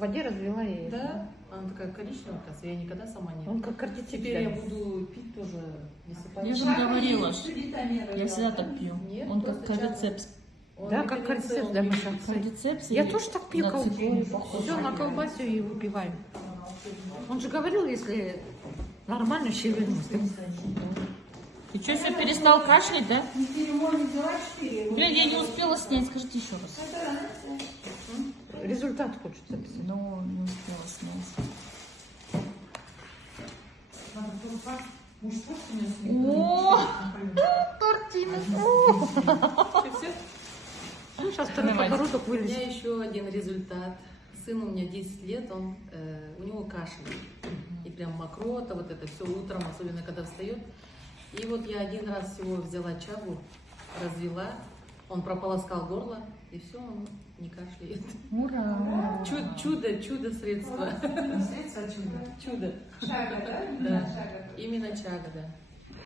воде развела и... Да? Она такая коричневая, оказывается, я никогда сама не... Он как кардицепс. Теперь я буду пить тоже, если Я же пойду. говорила, я всегда так пью. Нет, Он как просто кардицепс. Он Да, как витамин С, кардицепс, он да, пьет. Маша. Кардицепс Я и тоже так пью на колбасу. цикорий похож. Все, на колбасу и выпиваем. Он же говорил, если нормально, шевельнусь. Ты что, все перестал кашлять, да? Блин, я не успела снять, скажите еще раз. Результат хочется писать. Ну, не успела снять. О, тортина. Ну, сейчас второй Давайте. подбородок У меня вылезет. еще один результат. Сын у меня 10 лет, у него кашель. И прям мокрота, вот это все утром, особенно когда встает. И вот я один раз всего взяла чагу, развела, он прополоскал горло, и все, он не кашляет. Ура! Чудо средство. Средство чудо. Чудо. Шага, да? Да. Шага. Именно чага, да.